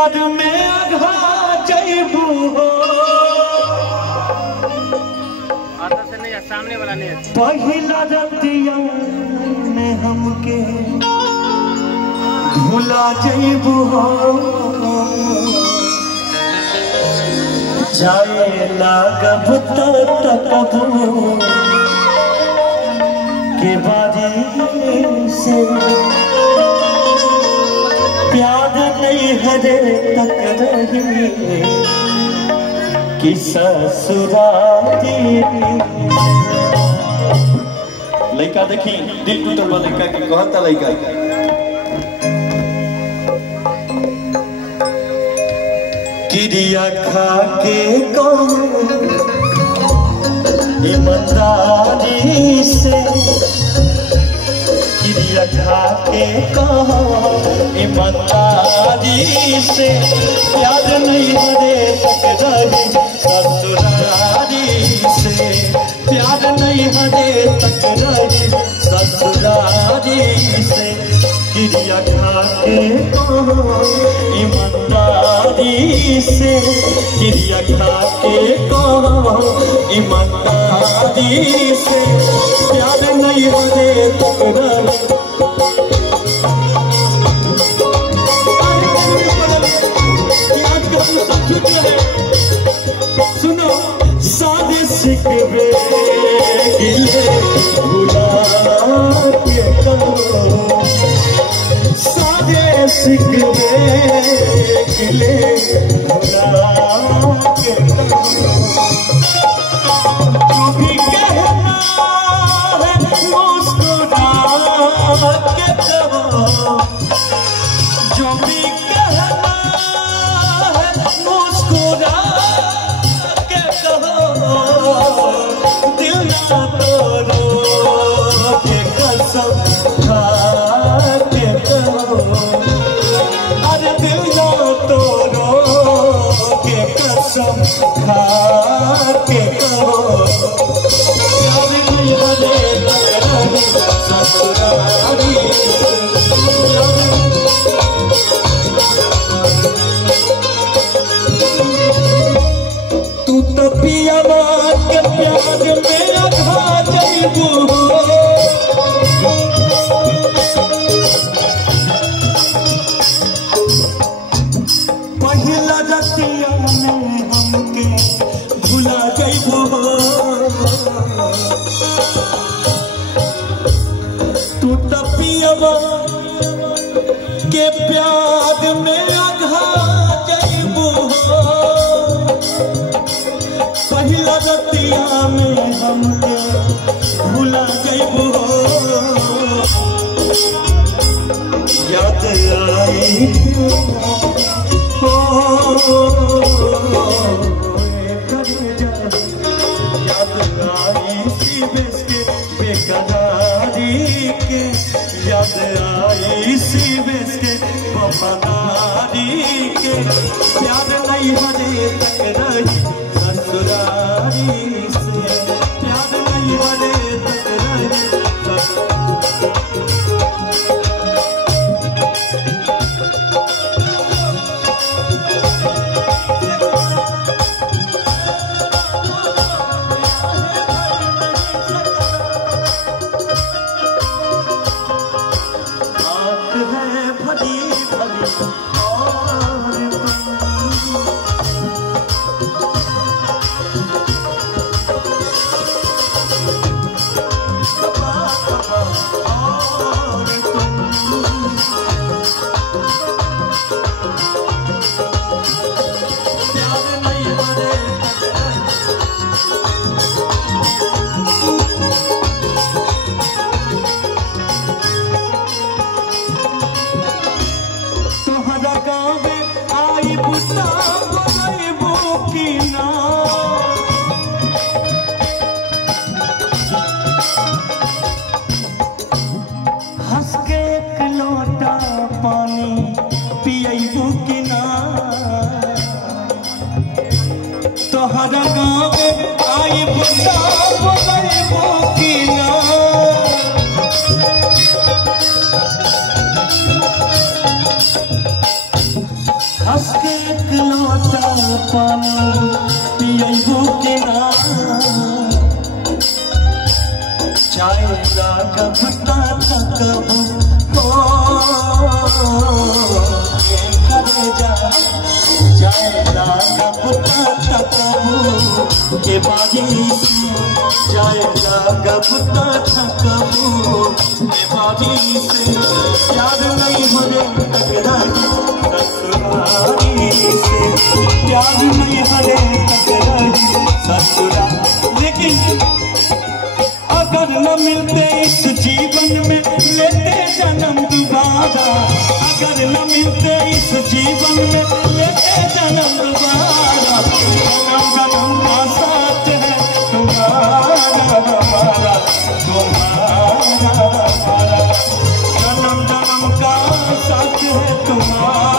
प्यार में आघा जइबू हो सामने वाला नहीं पहिला रतिया में हमके भुला जइबू हो जाए लागब तकबू के बारी से प्यार नहीं हरे तक रही कि ससुरारी लड़का देखी दिल टूटल लड़का के कहता लड़का किरिया खा के ईमानदारी से किरिया खा के ईमानदारी से प्यार नहीं हरे तक रही ससुरारी से प्यार नहीं हरे तक रही ससुरारी से किरिया खा के ईमानदारी से किरिया खा के ईमानदारी से प्यार नहीं हरे तक रही सुनो सादे सिकवे गिले भुला के करो सादे सिकवे गिले भुला के करो कभी कहना है मुस्कुरा के करो जो भी कहना है मुस्कुरा के कहो दिल ना तोड़ो के कसम खा के कहो अरे दिल ना तोड़ो के कसम खा के कहो प्यार नहीं बने ससुरारी तू तो पिया के प्यार में आघा जइबू पहिला रतिया में हमके भुला जइबू तू तो पिया के प्यार में आघा जइबू पहिला रतिया में हमके भुला जइबू याद आई हो याद आई सी बेस के बेकरारी के याद आई सी बेस के वफादारी के प्यार नहीं हरे तक रही ससुरारी से प्यार नहीं हरे तक रही आँख है भरी भरी तोहरा गाँव आई बुता बनैबो की ना हंस के एक लोटा पानी पियबो की ना तोहरा गाँव आई बुता बनैबो की ना हंस पानी पियबू के ना जाएगा कब तक जाएगा कब तक के बाजी से जाएगा कब तक के बाजी से याद नहीं हरे टकराई ससुरारी से याद नहीं हरे टकराई ससुरारी। लेकिन अगर न मिलते इस जीवन में लेते जन्म दोबारा, अगर न मिलते इस जीवन में लेते जन्म दोबारा, जन्म जन्म का साथ है तुम्हारा हमारा, तुम्हारा हमारा, जन्म जन्म का साथ है तुम्हारा।